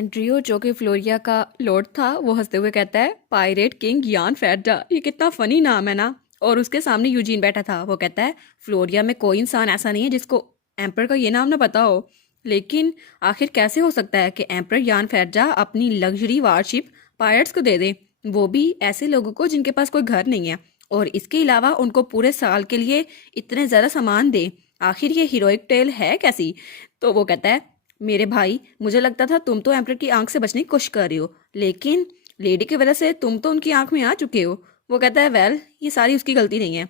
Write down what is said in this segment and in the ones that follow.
एंड्रियो जो कि फ्लोरिया का लॉर्ड था वो हंसते हुए कहता है पायरेट किंग यान फेड्रा। ये कितना फनी नाम है ना। और उसके सामने यूजीन बैठा था। वो कहता है फ्लोरिया में कोई इंसान ऐसा नहीं है जिसको एम्पर का ये नाम ना पता हो। लेकिन आखिर कैसे हो सकता है कि एम्पर यान फेड्रा अपनी लग्जरी वारशिप पायरेट्स को दे दे, वो भी ऐसे लोगों को जिनके पास कोई घर नहीं है, और इसके अलावा उनको पूरे साल के लिए इतने ज़्यादा सामान दे। आखिर ये हीरोइक टेल है कैसी। तो वो कहता है मेरे भाई, मुझे लगता था तुम तो एम्परर की आंख से बचने की कोशिश कर रही हो, लेकिन लेडी की वजह से तुम तो उनकी आंख में आ चुके हो। वो कहता है वेल, ये सारी उसकी गलती नहीं है।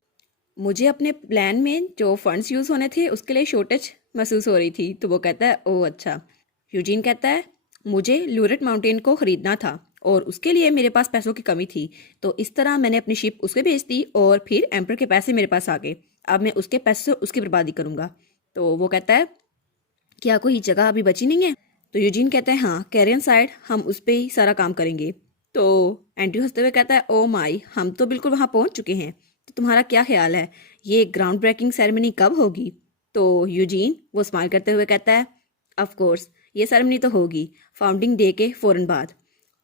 मुझे अपने प्लान में जो फंड्स यूज़ होने थे उसके लिए शॉर्टेज महसूस हो रही थी। तो वो कहता है ओह अच्छा। यूजीन कहता है मुझे लूरेट माउंटेन को ख़रीदना था और उसके लिए मेरे पास पैसों की कमी थी, तो इस तरह मैंने अपनी शिप उसके बेच दी और फिर एम्पर के पैसे मेरे पास आ गए। अब मैं उसके पैसे से उसकी बर्बादी करूँगा। तो वो कहता है क्या कोई जगह अभी बची नहीं है। तो यूजीन कहता है हाँ, कैरियन साइड हम उस पर ही सारा काम करेंगे। तो एंड्रयू हंसते हुए कहता है ओ माई, हम तो बिल्कुल वहाँ पहुँच चुके हैं। तो तुम्हारा क्या ख्याल है, ये ग्राउंड ब्रेकिंग सेरेमनी कब होगी। तो यूजीन वो स्माइल करते हुए कहता है ऑफ कोर्स, ये सेरेमनी तो होगी फाउंडिंग डे के फ़ौरन बाद।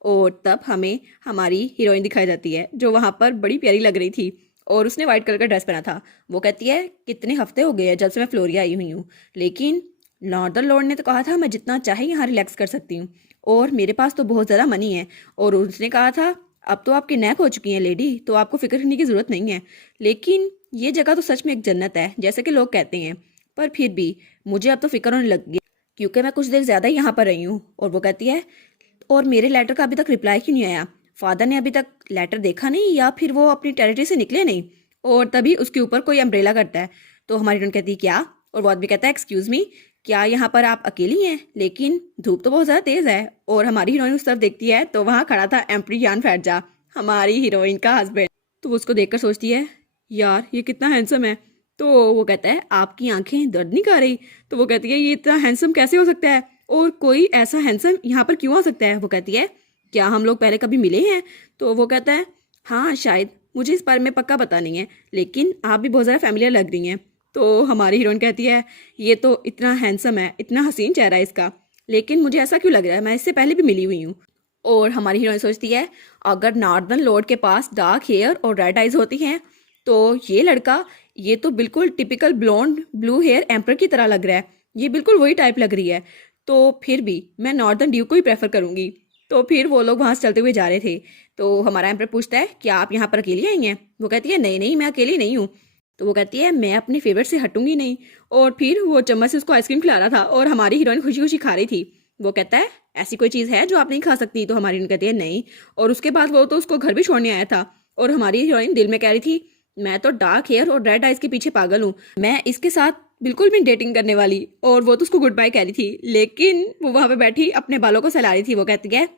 और तब हमें हमारी हीरोइन दिखाई जाती है जो वहाँ पर बड़ी प्यारी लग रही थी और उसने वाइट कलर का ड्रेस पहना था। वो कहती है कितने हफ्ते हो गए हैं जब से मैं फ्लोरिया आई हुई हूँ, लेकिन नॉर्दर्न लॉर्ड ने तो कहा था मैं जितना चाहे यहाँ रिलैक्स कर सकती हूँ, और मेरे पास तो बहुत ज़्यादा मनी है, और उसने कहा था अब तो आपकी नैक हो चुकी है लेडी, तो आपको फिक्र करने की ज़रूरत नहीं है। लेकिन ये जगह तो सच में एक जन्नत है जैसे कि लोग कहते हैं, पर फिर भी मुझे अब तो फिक्र होने लग गई क्योंकि मैं कुछ देर ज़्यादा ही यहाँ पर रही हूँ। और वो कहती है और मेरे लेटर का अभी तक रिप्लाई क्यों नहीं आया, फादर ने अभी तक लेटर देखा नहीं या फिर वो अपनी टेरिटरी से निकले नहीं। और तभी उसके ऊपर कोई अम्ब्रेला करता है। तो हमारी टर्न कहती है क्या, और वो आदमी कहता है एक्सक्यूज़ मी, क्या यहाँ पर आप अकेली हैं, लेकिन धूप तो बहुत ज़्यादा तेज़ है। और हमारी हीरोइन उस तरफ देखती है तो वहाँ खड़ा था एम्परी यान फैटजा, हमारी हीरोइन का हस्बैंड। तो वो उसको देखकर सोचती है यार ये कितना हैंडसम है। तो वो कहता है आपकी आंखें दर्द नहीं कर रही। तो वो कहती है ये इतना हैंडसम कैसे हो सकता है, और कोई ऐसा हैंडसम यहाँ पर क्यों आ सकता है। वो कहती है क्या हम लोग पहले कभी मिले हैं। तो वो कहता है हाँ शायद, मुझे इस बारे में पक्का पता नहीं है, लेकिन आप भी बहुत ज़्यादा फैमिलियर लग रही हैं। तो हमारी हीरोइन कहती है ये तो इतना हैंडसम है, इतना हसीन चेहरा है इसका, लेकिन मुझे ऐसा क्यों लग रहा है मैं इससे पहले भी मिली हुई हूँ। और हमारी हीरोइन सोचती है अगर नॉर्दर्न लॉर्ड के पास डार्क हेयर और रेड आइज होती हैं तो ये लड़का, ये तो बिल्कुल typical blonde blue hair emperor की तरह लग रहा है, ये बिल्कुल वही टाइप लग रही है। तो फिर भी मैं नॉर्दर्न ड्यूक को ही प्रेफर करूंगी। तो फिर वो लोग वहाँ से चलते हुए जा रहे थे। तो हमारा एम्पर पूछता है क्या आप यहाँ पर अकेली आई हैं। वो कहती है नहीं नहीं मैं अकेली नहीं हूँ। तो वो कहती है मैं अपने फेवरेट से हटूंगी नहीं। और फिर वो चम्मच से उसको आइसक्रीम खिला रहा था और हमारी हीरोइन खुशी खुशी खा रही थी। वो कहता है ऐसी कोई चीज़ है जो आप नहीं खा सकती। तो हमारी हीरोइन कहती है नहीं। और उसके बाद वो तो उसको घर भी छोड़ने आया था, और हमारी हीरोइन दिल में कह रही थी मैं तो डार्क हेयर और रेड आइज के पीछे पागल हूँ, मैं इसके साथ बिल्कुल भी डेटिंग करने वाली। और वो तो उसको गुड बाय कह रही थी, लेकिन वो वहाँ पे बैठी अपने बालों को सहला रही थी। वो कहती है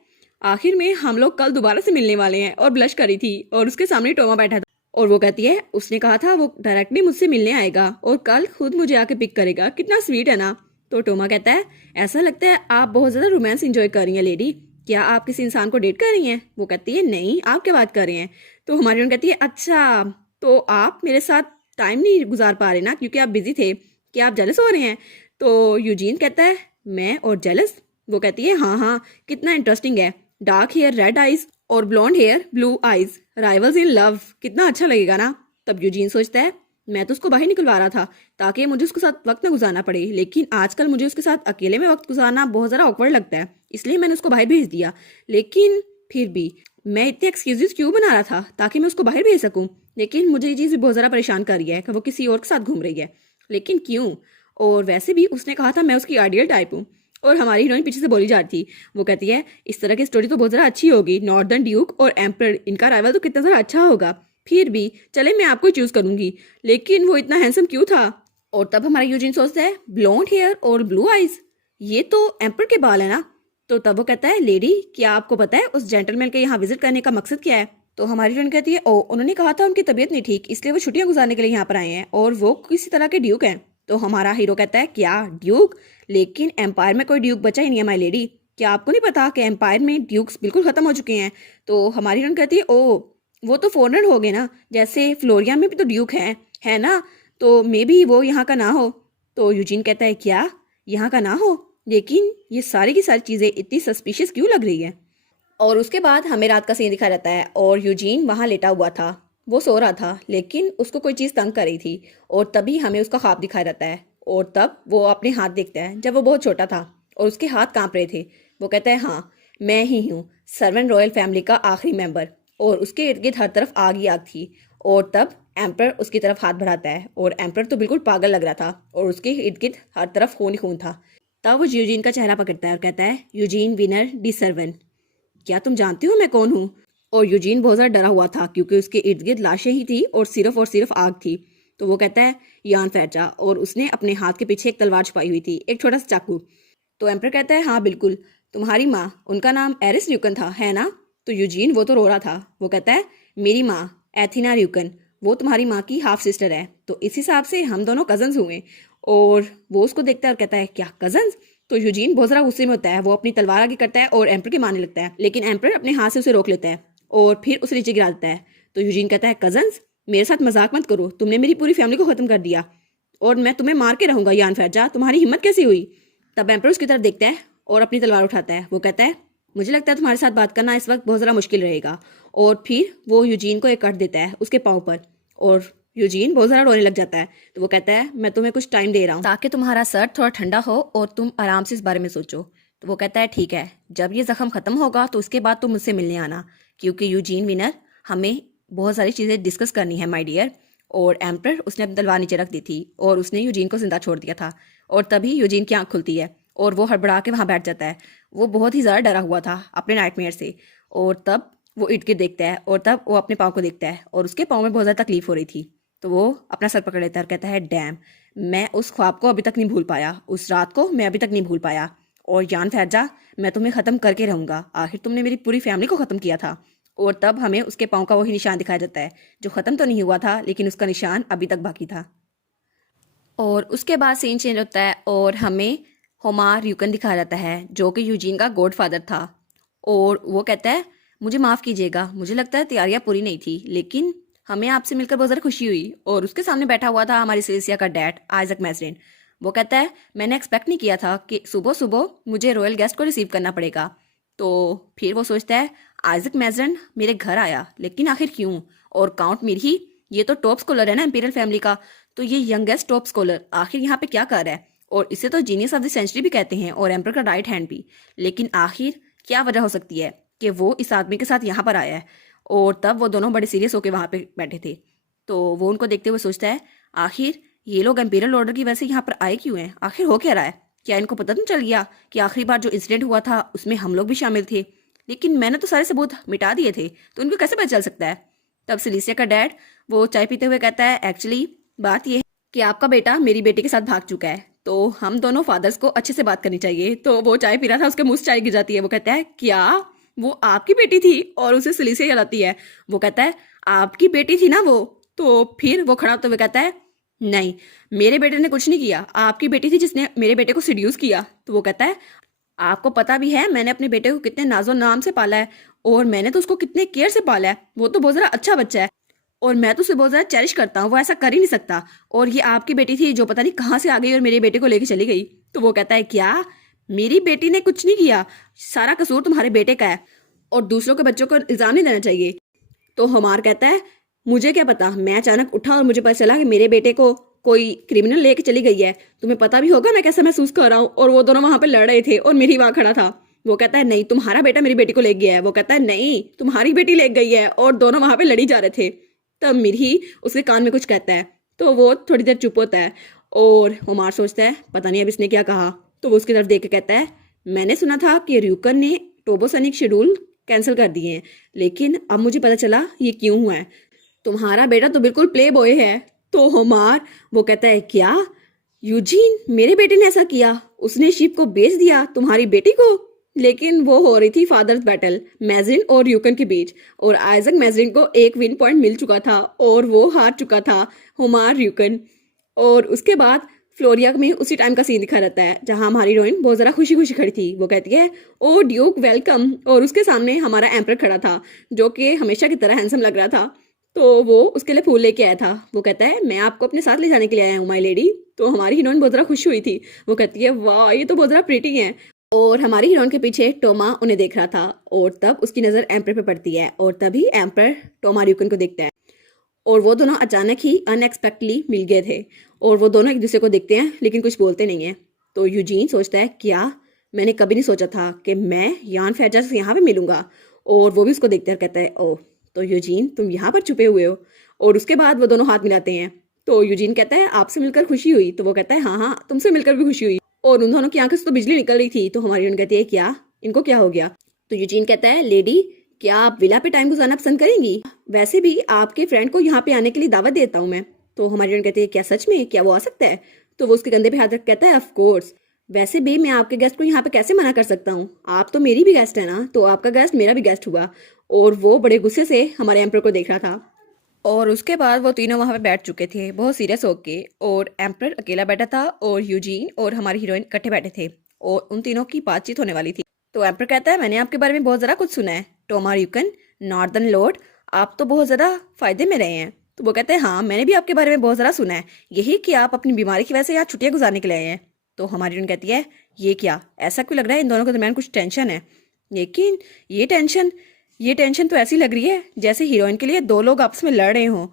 आखिर में हम लोग कल दोबारा से मिलने वाले हैं, और ब्लश करी थी और उसके सामने टोमा बैठा था। और वो कहती है उसने कहा था वो डायरेक्टली मुझसे मिलने आएगा और कल खुद मुझे आके पिक करेगा, कितना स्वीट है ना। तो टोमा कहता है ऐसा लगता है आप बहुत ज़्यादा रोमांस इंजॉय कर रही हैं लेडी, क्या आप किसी इंसान को डेट कर रही हैं। वो कहती है नहीं, आप क्या बात कर रहे हैं। तो हमारी उन कहती है अच्छा, तो आप मेरे साथ टाइम नहीं गुजार पा रहे ना क्योंकि आप बिजी थे, क्या आप जेलस हो रहे हैं। तो यूजीन कहता है मैं और जेलस। वो कहती है हाँ हाँ, कितना इंटरेस्टिंग है, डार्क हेयर रेड आइज और blonde hair blue eyes, rivals in love, कितना अच्छा लगेगा ना। तब यूजीन सोचता है मैं तो उसको बाहर निकलवा रहा था ताकि मुझे उसके साथ वक्त ना गुजारना पड़े, लेकिन आजकल मुझे उसके साथ अकेले में वक्त गुजारना बहुत ज़्यादा ऑकवर्ड लगता है, इसलिए मैंने उसको बाहर भेज दिया। लेकिन फिर भी मैं इतने एक्सक्यूजेस क्यों बना रहा था ताकि मैं उसको बाहर भेज सकूं, लेकिन मुझे ये चीज़ भी बहुत ज़्यादा परेशान कर रही है कि वो किसी और के साथ घूम रही है, लेकिन क्यों। और वैसे भी उसने कहा था मैं उसकी आइडियल टाइप हूँ। और हमारी हीरोइन पीछे से बोली जा रही थी। वो कहती है इस तरह की स्टोरी तो बहुत ज़्यादा अच्छी होगी, नॉर्दर्न ड्यूक और एम्पर इनका राइवल तो कितना ज़्यादा अच्छा होगा, फिर भी चले मैं आपको चूज़ करूंगी, लेकिन वो इतना हैंडसम क्यों था। और तब हमारा यूजिन सोचता है ब्लॉन्ड हेयर और ब्लू आइज, ये तो एम्पर के बाल है ना। तो तब वो कहता है लेडी क्या आपको पता है उस जेंटलमैन के यहाँ विजिट करने का मकसद क्या है। तो हमारी हीरोइन कहती है ओ उन्होंने कहा था उनकी तबीयत नहीं ठीक इसलिए वो छुट्टियां गुजारने के लिए यहाँ पर आए हैं, और वो किसी तरह के ड्यूक हैं। तो हमारा हीरो कहता है क्या ड्यूक, लेकिन एम्पायर में कोई ड्यूक बचा ही नहीं है माई लेडी, क्या आपको नहीं पता कि एम्पायर में ड्यूक्स बिल्कुल खत्म हो चुके हैं। तो हमारी हीरोइन कहती है ओ वो तो फॉरेनर हो गए ना, जैसे फ्लोरिया में भी तो ड्यूक है ना, तो मे बी वो यहाँ का ना हो। तो यूजीन कहता है क्या यहाँ का ना हो, लेकिन ये सारी की सारी चीज़ें इतनी सस्पिशियस क्यों लग रही है। और उसके बाद हमें रात का सीन दिखाया जाता है और यूजीन वहाँ लेटा हुआ था, वो सो रहा था लेकिन उसको कोई चीज़ तंग कर रही थी। और तभी हमें उसका ख्वाब दिखाया जाता है और तब वो अपने हाथ देखता है जब वो बहुत छोटा था और उसके हाथ कांप रहे थे। वो कहता है हाँ, मैं ही हूँ सर्वेंट रॉयल फैमिली का आखिरी मेंबर। और उसके इर्द गिर्द हर तरफ आग ही आग थी। और तब एम्पर उसकी तरफ हाथ बढ़ाता है और एम्पर तो बिल्कुल पागल लग रहा था और उसके इर्द गिर्द हर तरफ खून ही खून था। तब वो यूजीन का चेहरा पकड़ता है और कहता है, यूजीन विनर डी सर्वन, क्या तुम जानती हो मैं कौन हूँ। और यूजीन बहुत ज़्यादा डरा हुआ था क्योंकि उसके इर्द गिर्द लाशें ही थी और सिर्फ आग थी। तो वो कहता है, यान फैजा, और उसने अपने हाथ के पीछे एक तलवार छुपाई हुई थी, एक छोटा सा चाकू। तो एम्पर कहता है, हाँ बिल्कुल, तुम्हारी माँ, उनका नाम एरिस र्यूकन था, है ना। तो यूजीन, वो तो रो रहा था, वो कहता है, मेरी माँ एथिना र्यूकन, वो तुम्हारी माँ की हाफ सिस्टर है, तो इस हिसाब से हम दोनों कजन्स हुए। और वो उसको देखता है और कहता है, क्या कजन्स। तो यूजीन बहुत ज़्यादा गुस्से में होता है, वो अपनी तलवार आगे करता है और एम्पर के मारने लगता है, लेकिन एम्पर अपने हाथ से उसे रोक लेता है और फिर उसे नीचे गिरा देता है। तो यूजीन कहता है, कजन्स, मेरे साथ मजाक मत करो, तुमने मेरी पूरी फैमिली को खत्म कर दिया और मैं तुम्हें मार के रहूंगा यान फैजा, तुम्हारी हिम्मत कैसी हुई। तब एम्पर उसकी तरफ देखता है और अपनी तलवार उठाता है। वो कहता है, मुझे लगता है तुम्हारे साथ बात करना इस वक्त बहुत ज़्यादा मुश्किल रहेगा। और फिर वो यूजीन को एक कट देता है उसके पाँव पर और यूजीन बहुत ज़्यादा रोने लग जाता है। तो वो कहता है, मैं तुम्हें कुछ टाइम दे रहा हूँ ताकि तुम्हारा सर थोड़ा ठंडा हो और तुम आराम से इस बारे में सोचो। तो वो कहता है, ठीक है, जब ये जख्म खत्म होगा तो उसके बाद तुम मुझसे मिलने आना, क्योंकि यूजीन विनर, हमें बहुत सारी चीज़ें डिस्कस करनी है माय डियर। और एम्पर, उसने अपनी तलवार नीचे रख दी थी और उसने यूजीन को जिंदा छोड़ दिया था। और तभी यूजीन की आंख खुलती है और वो हड़बड़ा के वहाँ बैठ जाता है। वो बहुत ही ज़्यादा डरा हुआ था अपने नाइटमेयर से। और तब वो इट के देखता है और तब वो अपने पाँव को देखता है और उसके पाँव में बहुत ज़्यादा तकलीफ हो रही थी। तो वो अपना सर पकड़ लेता है और कहता है, डैम, मैं उस ख्वाब को अभी तक नहीं भूल पाया, उस रात को मैं अभी तक नहीं भूल पाया। और यान फैजा, मैं तुम्हें ख़त्म करके रहूँगा, आखिर तुमने मेरी पूरी फैमिली को ख़त्म किया था। और तब हमें उसके पाँव का वही निशान दिखाया जाता है जो ख़त्म तो नहीं हुआ था लेकिन उसका निशान अभी तक बाकी था। और उसके बाद सीन चेंज होता है और हमें होमार र्यूकन दिखाया जाता है जो कि यूजीन का गॉडफादर था। और वो कहता है, मुझे माफ़ कीजिएगा, मुझे लगता है तैयारियां पूरी नहीं थी, लेकिन हमें आपसे मिलकर बहुत ज़्यादा खुशी हुई। और उसके सामने बैठा हुआ था हमारी सिलेसिया का डैड आइजक मैजरिन। वो कहता है, मैंने एक्सपेक्ट नहीं किया था कि सुबह सुबह मुझे रॉयल गेस्ट को रिसीव करना पड़ेगा। तो फिर वो सोचता है, आइजक मैजरिन मेरे घर आया, लेकिन आखिर क्यों। और काउंट मिरही, ये तो टॉप स्कॉलर है ना इंपीरियल फैमिली का, तो ये यंगेस्ट टॉप स्कॉलर आखिर यहाँ पे क्या कर रहा है। और इसे तो जीनियस ऑफ द सेंचुरी भी कहते हैं और एम्पर का राइट हैंड भी। लेकिन आखिर क्या वजह हो सकती है कि वो इस आदमी के साथ यहाँ पर आया है। और तब वो दोनों बड़े सीरियस होकर वहाँ पे बैठे थे। तो वो उनको देखते हुए सोचता है, आखिर ये लोग एम्पीरियल ऑर्डर की वजह से यहाँ पर आए क्यों हैं, आखिर हो क्या रहा है। क्या इनको पता नहीं चल गया कि आखिरी बार जो इंसिडेंट हुआ था उसमें हम लोग भी शामिल थे, लेकिन मैंने तो सारे सबूत मिटा दिए थे, तो उनको कैसे पता चल सकता है। तब सिलिसिया का डैड वो चाय पीते हुए कहता है, एक्चुअली बात यह है कि आपका बेटा मेरी बेटी के साथ भाग चुका है, तो हम दोनों फादर्स को अच्छे से बात करनी चाहिए। तो वो चाय पी रहा था, उसके मुंह से चाय गिर जाती है। वो कहता है, क्या वो आपकी बेटी थी। और उसे सिलिसिया याद आती है। वो कहता है, आपकी बेटी थी ना वो। तो फिर वो खड़ा होते हुए कहता है, नहीं, मेरे बेटे ने कुछ नहीं किया, आपकी बेटी थी जिसने मेरे बेटे को सिड्यूस किया। तो वो कहता है, आपको पता भी है मैंने अपने बेटे को कितने नाजो नाम से पाला है और मैंने तो उसको कितने केयर से पाला है, वो तो बहुत ज़्यादा अच्छा बच्चा है और मैं तो उसे बहुत ज़्यादा चेरिश करता हूँ, वो ऐसा कर ही नहीं सकता। और ये आपकी बेटी थी जो पता नहीं कहाँ से आ गई और मेरे बेटे को लेके चली गई। तो वो कहता है, क्या, मेरी बेटी ने कुछ नहीं किया, सारा कसूर तुम्हारे बेटे का है और दूसरों के बच्चों को इल्ज़ाम नहीं देना चाहिए। तो हमार कहता है, मुझे क्या पता, मैं अचानक उठा और मुझे पता चला कि मेरे बेटे को कोई क्रिमिनल लेके चली गई है, तुम्हें पता भी होगा मैं कैसा महसूस कर रहा हूँ। और वो दोनों वहां पे लड़ रहे थे और मेरी वहां खड़ा था। वो कहता है, नहीं, तुम्हारा बेटा मेरी बेटी को ले गया है। वो कहता है, नहीं, तुम्हारी बेटी ले गई है। और दोनों वहां पे लड़ी जा रहे थे। तब मिरही उसके कान में कुछ कहता है तो वो थोड़ी देर चुप होता है और होमार सोचता है, पता नहीं अब इसने क्या कहा। तो वो उसकी तरफ देख के कहता है, मैंने सुना था कि र्यूकन ने टोबोसनिक शेड्यूल कैंसिल कर दिए हैं, लेकिन अब मुझे पता चला ये क्यों हुआ है। तुम्हारा बेटा तो बिल्कुल प्ले बॉय है। तो होमार वो कहता है, क्या, यूजीन मेरे बेटे ने ऐसा किया, उसने शिप को बेच दिया तुम्हारी बेटी को। लेकिन वो हो रही थी फादर्स बैटल मैजरिन और र्यूकन के बीच और आइजक मैजरिन को एक विन पॉइंट मिल चुका था और वो हार चुका था होमार र्यूकन। और उसके बाद फ्लोरिया में उसी टाइम का सीन दिखा रहता है जहां हमारी हीरोइन बहुत ज़रा खुशी खुशी खड़ी थी। वो कहती है, ओ ड्यूक वेलकम। और उसके सामने हमारा एम्पर खड़ा था जो कि हमेशा की तरह हैंडसम लग रहा था। तो वो उसके लिए फूल लेके आया था। वो कहता है, मैं आपको अपने साथ ले जाने के लिए आया हूँ माई लेडी। तो हमारी हीरोइन बहुत ज़्यादा खुश हुई थी। वो कहती है वाह ये तो बहुत ज़्यादा प्रीटी है। और हमारी हीरोइन के पीछे टोमा उन्हें देख रहा था और तब उसकी नज़र एम्पर पे पड़ती है और तभी एम्पर टोमा र्यूकन को देखता है और वो दोनों अचानक ही अनएक्सपेक्टली मिल गए थे और वो दोनों एक दूसरे को देखते हैं लेकिन कुछ बोलते नहीं हैं। तो यूजीन सोचता है क्या मैंने कभी नहीं सोचा था कि मैं यान फेडर से यहाँ पे मिलूंगा। और वो भी उसको देखते हैं कहता है ओह तो यूजीन तुम यहाँ पर छुपे हुए हो। और उसके बाद वो दोनों हाथ मिलाते हैं। तो यूजीन कहता है आपसे मिलकर खुशी हुई। तो वो कहता है हाँ हाँ तुमसे मिलकर भी खुशी हुई। और उन दोनों की आंखों से तो बिजली निकल रही थी। तो हमारी यून कहती है क्या इनको क्या हो गया। तो यूजीन कहता है लेडी क्या आप विला पे टाइम गुजारना पसंद करेंगी, वैसे भी आपके फ्रेंड को यहाँ पे आने के लिए दावत देता हूँ मैं। तो हमारी यून कहती है क्या सच में क्या वो आ सकता है। तो वो उसके कंधे पे हाथ रख कहता है ऑफ कोर्स, वैसे भी मैं आपके गेस्ट को यहाँ पे कैसे मना कर सकता हूँ, आप तो मेरी भी गेस्ट है ना, तो आपका गेस्ट मेरा भी गेस्ट हुआ। और वो बड़े गुस्से से हमारे एम्पर को देख रहा था। और उसके बाद वो तीनों वहां पे बैठ चुके थे बहुत सीरियस होके और एम्पर अकेला बैठा था और यूजीन और हमारी हीरोइन इकट्ठे बैठे थे और उन तीनों की बातचीत होने वाली थी। तो एम्पर कहता है मैंने आपके बारे में बहुत ज़्यादा कुछ सुना है, टोमा र्यूकन नॉर्दर्न लॉर्ड, आप तो बहुत ज़्यादा फायदे में रहे हैं। तो वो कहते हैं हाँ मैंने भी आपके बारे में बहुत ज़्यादा सुना है, यही कि आप अपनी बीमारी की वजह से यहाँ छुट्टियाँ गुजारने के लिए आए हैं। तो हमारी हीरोइन कहती है ये क्या, ऐसा क्यों लग रहा है इन दोनों के दरमियान कुछ टेंशन है। लेकिन ये टेंशन तो ऐसी लग रही है जैसे हीरोइन के लिए दो लोग आपस में लड़ रहे हों,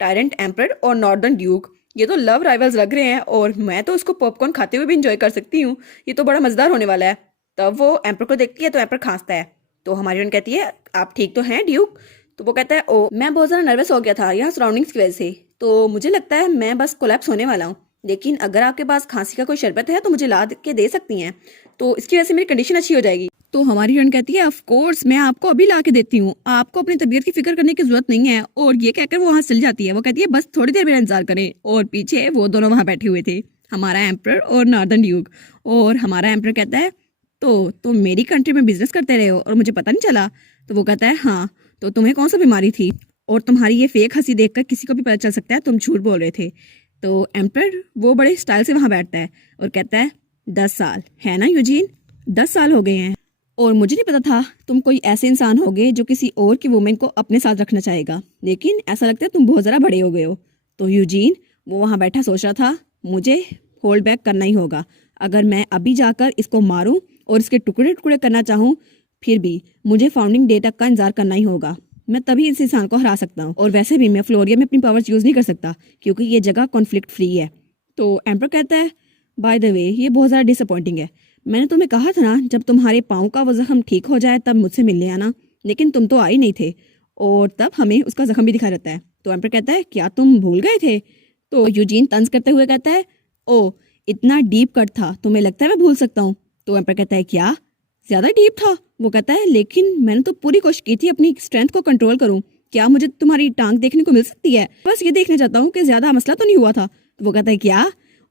टायरेंट एम्पर और नॉर्दर्न ड्यूक। ये तो लव राइवल्स लग रहे हैं और मैं तो उसको पॉपकॉर्न खाते हुए भी इंजॉय कर सकती हूँ, ये तो बड़ा मजेदार होने वाला है। तब वो एम्पर को देखती है तो एम्पर खांसता है। तो हमारी हीरोइन कहती है आप ठीक तो हैं ड्यूक। तो वो कहता है ओ मैं बहुत ज़्यादा नर्वस हो गया था यहाँ सराउंडिंग्स की वजह से, तो मुझे लगता है मैं बस कोलैप्स होने वाला हूँ, लेकिन अगर आपके पास खांसी का कोई शरबत है तो मुझे ला के दे सकती हैं, तो इसकी वजह से मेरी कंडीशन अच्छी हो जाएगी। तो हमारी हीरोइन कहती है ऑफ कोर्स मैं आपको अभी ला के देती हूँ, आपको अपनी तबीयत की फिक्र करने की जरूरत नहीं है। और ये कहकर वो वहाँ चल जाती है। वो कहती है बस थोड़ी देर मेरा इंतजार करें। और पीछे वो दोनों वहाँ बैठे हुए थे, हमारा एम्पर और नॉर्दर्न ड्यूक। और हमारा एम्पर कहता है तो तुम मेरी कंट्री में बिजनेस करते रहे हो और मुझे पता नहीं चला। तो वो कहता है हाँ तो तुम्हें कौन सा बीमारी थी और तुम्हारी ये फेक हंसी देखकर किसी को भी पता चल सकता है तुम झूठ बोल रहे थे। तो एम्पर वो बड़े स्टाइल से वहाँ बैठता है और कहता है 10 साल है ना यूजीन, 10 साल हो गए हैं और मुझे नहीं पता था तुम कोई ऐसे इंसान होगे जो किसी और की वुमेन को अपने साथ रखना चाहेगा, लेकिन ऐसा लगता है तुम बहुत ज़्यादा बड़े हो गए हो। तो यूजीन वो वहाँ बैठा सोच रहा था मुझे होल्ड बैक करना ही होगा, अगर मैं अभी जाकर इसको मारूं और इसके टुकड़े टुकड़े करना चाहूँ फिर भी मुझे फाउंडिंग डे तक का इंतजार करना ही होगा, मैं तभी इस इंसान को हरा सकता हूँ। और वैसे भी मैं फ्लोरिया में अपनी पावर्स यूज़ नहीं कर सकता क्योंकि ये जगह कॉन्फ्लिक्ट फ्री है। तो एम्पर कहता है बाय द वे ये बहुत ज़्यादा डिसअपॉइंटिंग है, मैंने तुम्हें कहा था ना जब तुम्हारे पाँव का वो जख्म ठीक हो जाए तब मुझसे मिलने आना, लेकिन तुम तो आई नहीं थे और तब हमें उसका जख्म भी दिखा रहता है। तो एम्पर कहता है क्या तुम भूल गए थे। तो यूजीन तंज करते हुए कहता है ओ इतना डीप कट था तुम्हें लगता है मैं भूल सकता हूँ। तो एम्पर कहता है क्या ज्यादा डीप था। वो कहता है लेकिन मैंने तो पूरी कोशिश की थी अपनी स्ट्रेंथ को कंट्रोल करूं, क्या मुझे तुम्हारी टांग देखने को मिल सकती है, बस ये देखना चाहता हूँ कि ज्यादा मसला तो नहीं हुआ था। तो वो कहता है क्या,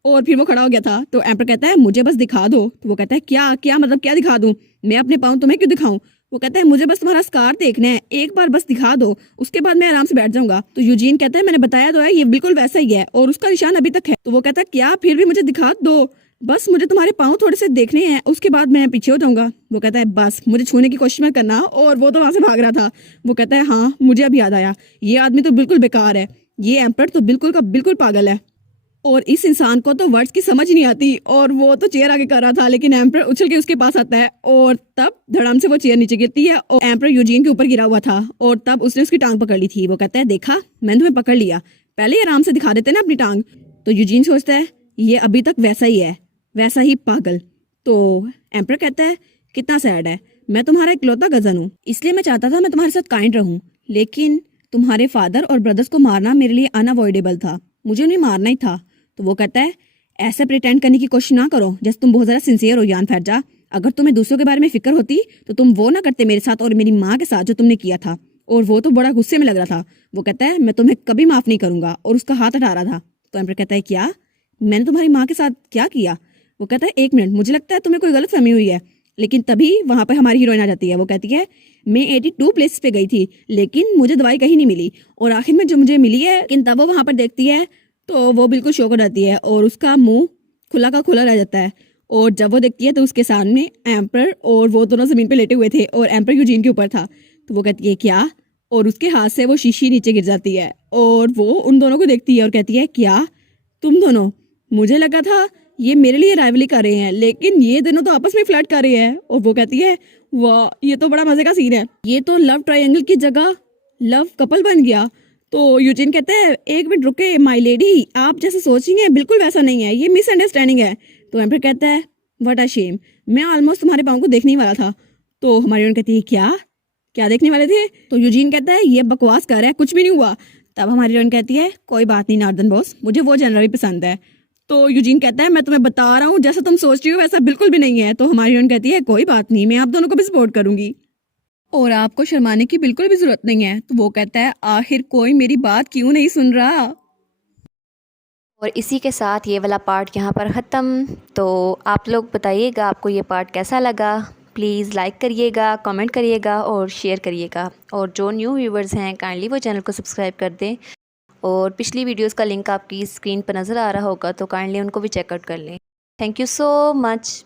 और फिर वो खड़ा हो गया था। तो एम्पर कहता है मुझे बस दिखा दो। तो वो कहता है क्या क्या मतलब क्या दिखा दूं, मैं अपने पाँव तुम्हें क्यों दिखाऊं। वो कहता है मुझे बस तुम्हारा स्कार देखना है, एक बार बस दिखा दो उसके बाद मैं आराम से बैठ जाऊंगा। तो यूजीन कहता है मैंने बताया तो है ये बिल्कुल वैसा ही है और उसका निशान अभी तक है। तो वो कहता है क्या फिर भी मुझे दिखा दो, बस मुझे तुम्हारे पाँव थोड़े से देखने हैं उसके बाद मैं पीछे हो जाऊंगा। वो कहता है बस मुझे छूने की कोशिश मत करना। और वो तो वहां से भाग रहा था। वो कहता है हाँ मुझे अब याद आया ये आदमी तो बिल्कुल बेकार है, ये एम्पर तो बिल्कुल का बिल्कुल पागल है और इस इंसान को तो वर्ड्स की समझ नहीं आती। और वो तो चेयर आगे कर रहा था लेकिन एम्पर उछल के उसके पास आता है और तब धड़ाम से वो चेयर नीचे गिरती है और एम्पर यूजीन के ऊपर गिरा हुआ था और तब उसने उसकी टांग पकड़ ली थी। वो कहता है देखा मैंने तुम्हें पकड़ लिया, पहले ही आराम से दिखा देते ना अपनी टांग। तो यूजीन सोचता है ये अभी तक वैसा ही है, वैसा ही पागल। तो एम्पर कहता है कितना सैड है, मैं तुम्हारा इकलौता कजन हूँ इसलिए मैं चाहता था मैं तुम्हारे साथ काइंड रहूं, लेकिन तुम्हारे फादर और ब्रदर्स को मारना मेरे लिए अनअवॉइडेबल था, मुझे उन्हें मारना ही था। तो वो कहता है ऐसे प्रिटेंड करने की कोशिश ना करो जैसे तुम बहुत ज़्यादा सिंसियर हो यान फैजा, अगर तुम्हें दूसरों के बारे में फिक्र होती तो तुम वो ना करते मेरे साथ और मेरी माँ के साथ जो तुमने किया था। और वो तो बड़ा गुस्से में लग रहा था। वो कहता है मैं तुम्हें कभी माफ़ नहीं करूंगा और उसका हाथ हटा रहा था। तो एम्पर कहता है क्या, मैंने तुम्हारी माँ के साथ क्या किया। वो कहता है एक मिनट मुझे लगता है तुम्हें कोई गलत फहमी हुई है। लेकिन तभी वहाँ पर हमारी हीरोइन आ जाती है। वो कहती है मैं 82 प्लेस पे गई थी लेकिन मुझे दवाई कहीं नहीं मिली और आखिर में जो मुझे मिली है, लेकिन तब वो वहाँ पर देखती है तो वो बिल्कुल शॉक हो जाती है और उसका मुंह खुला का खुला रह जाता है। और जब वो देखती है तो उसके सामने एम्पर और वो दोनों जमीन पे लेटे हुए थे और एम्पर यूजीन के ऊपर था। तो वो कहती है क्या, और उसके हाथ से वो शीशी नीचे गिर जाती है और वो उन दोनों को देखती है और कहती है क्या तुम दोनों, मुझे लगा था ये मेरे लिए राइवली कर रहे हैं, लेकिन ये दोनों तो आपस में फ्लर्ट कर रहे हैं। और वो कहती है वाह ये तो बड़ा मजे का सीन है, ये तो लव ट्रायंगल की जगह लव कपल बन गया। तो यूजिन कहते हैं एक मिनट रुके माय लेडी, आप जैसे सोच रही हैं बिल्कुल वैसा नहीं है, ये मिसअंडरस्टैंडिंग है। तो एम्पर कहता है व्हाट अ शेम, मैं ऑलमोस्ट तुम्हारे पाँव को देखने ही वाला था। तो हमारी कहती है क्या क्या देखने वाले थे? तो यूजीन कहता है ये बकवास कर रहा है, कुछ भी नहीं हुआ। तब हमारी हीरोइन कहती है कोई बात नहीं नॉर्दर्न बॉस, मुझे वो जनरल भी पसंद है। तो यूजीन कहता है मैं तुम्हें बता रहा हूँ जैसा तुम सोच रही हो वैसा बिल्कुल भी नहीं है। तो हमारी हीरोइन कहती है कोई बात नहीं, मैं आप दोनों को भी सपोर्ट करूंगी और आपको शर्माने की बिल्कुल भी जरूरत नहीं है। तो वो कहता है आखिर कोई मेरी बात क्यों नहीं सुन रहा। और इसी के साथ ये वाला पार्ट यहाँ पर ख़त्म। तो आप लोग बताइएगा आपको ये पार्ट कैसा लगा। प्लीज़ लाइक करिएगा, कमेंट करिएगा और शेयर करिएगा। और जो न्यू व्यूवर्स हैं काइंडली वो चैनल को सब्सक्राइब कर दें। और पिछली वीडियोस का लिंक आपकी स्क्रीन पर नज़र आ रहा होगा तो काइंडली उनको भी चेकआउट कर लें। Thank you so much.